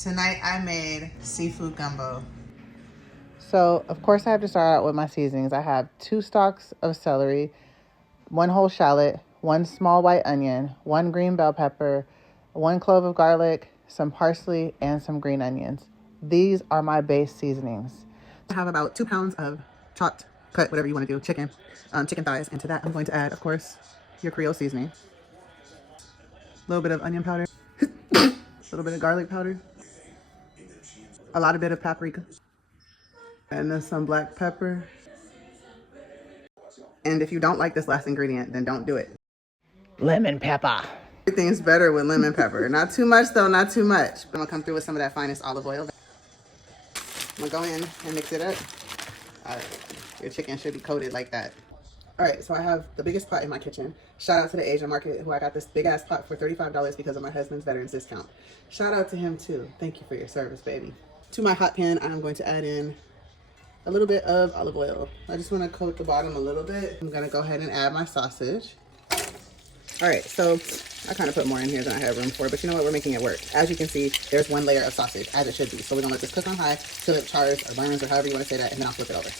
Tonight I made seafood gumbo. So, of course, I have to start out with my seasonings. I have 2 stalks of celery, 1 whole shallot, 1 small white onion, 1 green bell pepper, 1 clove of garlic, some parsley, and some green onions. These are my base seasonings. I have about 2 pounds of chopped, cut, whatever you want to do, chicken thighs. And to that, I'm going to add, of course, your Creole seasoning. A little bit of onion powder, a little bit of garlic powder, a lot of bit of paprika, and then some black pepper. And if you don't like this last ingredient, then don't do it. Lemon pepper. Everything's better with lemon pepper. Not too much though, not too much. I'm gonna come through with some of that finest olive oil. I'm gonna go in and mix it up. All right, your chicken should be coated like that. All right, so I have the biggest pot in my kitchen. Shout out to the Asian market who I got this big ass pot for $35 because of my husband's veterans discount. Shout out to him too. Thank you for your service, baby. To my hot pan, I'm going to add in a little bit of olive oil. I just want to coat the bottom a little bit. I'm gonna go ahead and add my sausage. All right, so I kind of put more in here than I have room for, but you know what? We're making it work. As you can see, there's 1 layer of sausage, as it should be. So we're gonna let this cook on high till it chars or burns or however you want to say that, and then I'll flip it over.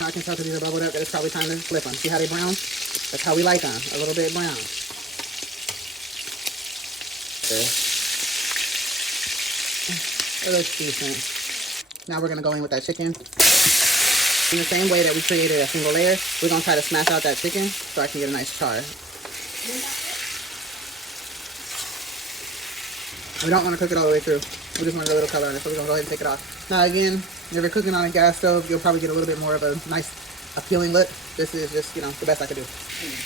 Now I can tell because these are bubbled up that it's probably time to flip them. See how they brown? That's how we like them, a little bit brown. Okay. It looks decent. Now we're gonna go in with that chicken. In the same way that we created a single layer, we're gonna try to smash out that chicken so I can get a nice char. We don't want to cook it all the way through. We just want a little color on it, so we're gonna go ahead and take it off. Now again, if you're cooking on a gas stove, you'll probably get a little bit more of a nice, appealing look. This is just, you know, the best I could do.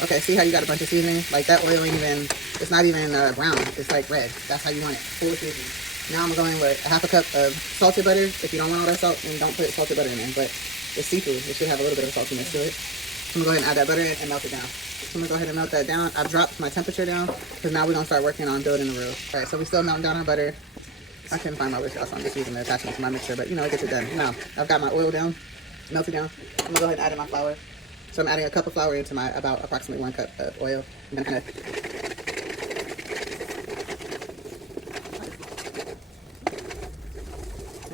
Okay, see how you got a bunch of seasoning? Like that oil ain't even, it's not even brown. It's like red. That's how you want it, full seasoning. Now I'm going to go in with a half a cup of salted butter. If you don't want all that salt, then don't put salted butter in there. But it's seafood. It should have a little bit of saltiness to it. I'm going to go ahead and add that butter in and melt it down. So I'm going to go ahead and melt that down. I've dropped my temperature down because now we're going to start working on building the roux. All right, so we still melting down our butter. I couldn't find my whisk, so I'm just using the attachment to my mixer, but you know, it gets it done. Now, I've got my oil down, melted down. I'm going to go ahead and add in my flour. So I'm adding a cup of flour into my about approximately 1 cup of oil. I'm going to kind of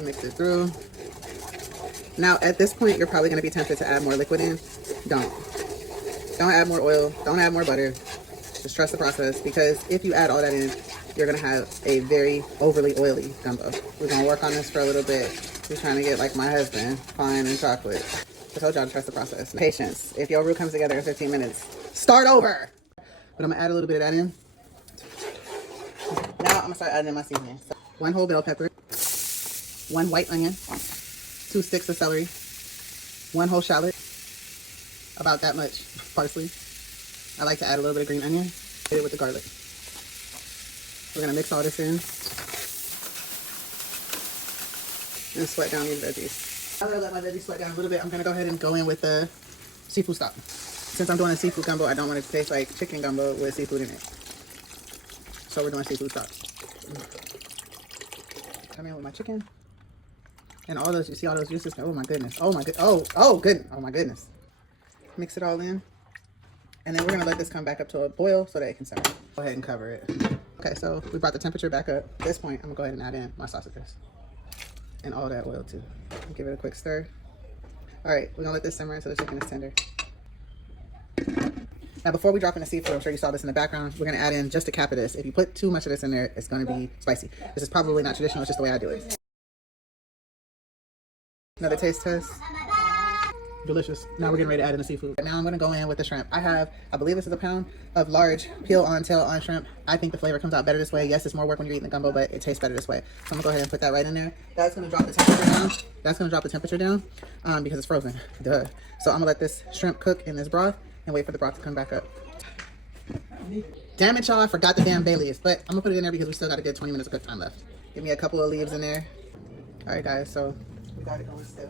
mix it through. Now, at this point, you're probably going to be tempted to add more liquid in. Don't add more oil. Don't add more butter. Just trust the process, because if you add all that in, you're going to have a very overly oily gumbo. We're going to work on this for a little bit. We're trying to get like my husband, fine and chocolate. I told y'all to trust the process. Patience. If your roux comes together in 15 minutes, start over. But I'm going to add a little bit of that in. Now I'm going to start adding in my seasoning. So 1 whole bell pepper, 1 white onion, 2 sticks of celery, 1 whole shallot, about that much parsley. I like to add a little bit of green onion, hit it with the garlic. We're gonna mix all this in and sweat down these veggies. Now that I let my veggies sweat down a little bit, I'm gonna go ahead and go in with the seafood stock. Since I'm doing a seafood gumbo, I don't want it to taste like chicken gumbo with seafood in it. So we're doing seafood stock. Come in with my chicken. And all those, you see all those juices? Oh my goodness. Oh my good. Oh my goodness. Mix it all in. And then we're gonna let this come back up to a boil so that it can simmer. Go ahead and cover it. Okay, so we brought the temperature back up. At this point, I'm gonna go ahead and add in my sausages. And all that oil too. Give it a quick stir. All right, we're gonna let this simmer until the chicken is tender. Now, before we drop in the seafood, I'm sure you saw this in the background, we're gonna add in just a cap of this. If you put too much of this in there, it's gonna be spicy. This is probably not traditional, it's just the way I do it. Another taste test. Delicious. Now we're getting ready to add in the seafood. Now I'm going to go in with the shrimp. I believe this is a pound of large peel on tail on shrimp. I think the flavor comes out better this way. Yes, it's more work when you're eating the gumbo, but it tastes better this way. So I'm going to go ahead and put that right in there. That's going to drop the temperature down. That's going to drop the temperature down because it's frozen. Duh. So I'm going to let this shrimp cook in this broth and wait for the broth to come back up. Damn it, y'all. I forgot the damn bay leaves, but I'm going to put it in there because we still got a good 20 minutes of cook time left. Give me a couple of leaves in there. All right, guys. So we got it going still.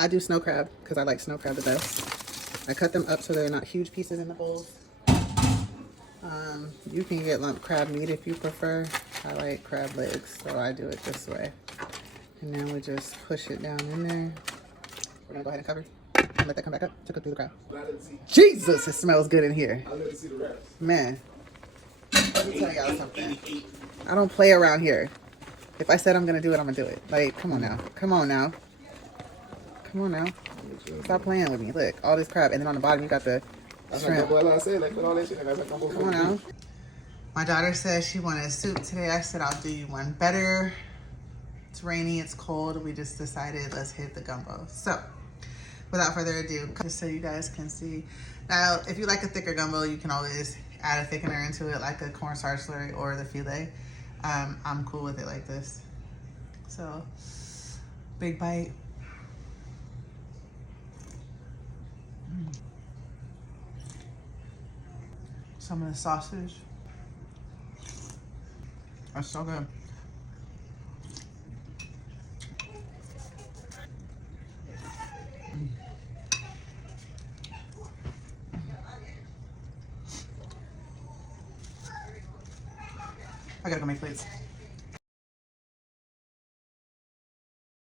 I do snow crab because I like snow crab the best. I cut them up so they're not huge pieces in the bowls. You can get lump crab meat if you prefer. I like crab legs, so I do it this way. And then we just push it down in there. We're gonna go ahead and cover and let that come back up to cook through the crab. Jesus, it smells good in here. Man, let me tell y'all something. I don't play around here. If I said I'm gonna do it, I'm gonna do it. Like, come on now. Come on now. Come on now. Stop playing with me. Look, all this crap. And then on the bottom, you got the shrimp. Come on now. My daughter says she wanted soup today. I said, I'll do you one better. It's rainy, it's cold. We just decided let's hit the gumbo. So, without further ado, just so you guys can see. Now, if you like a thicker gumbo, you can always add a thickener into it, like a cornstarch slurry or the filet. I'm cool with it like this. So, big bite. Some of the sausage. That's so good.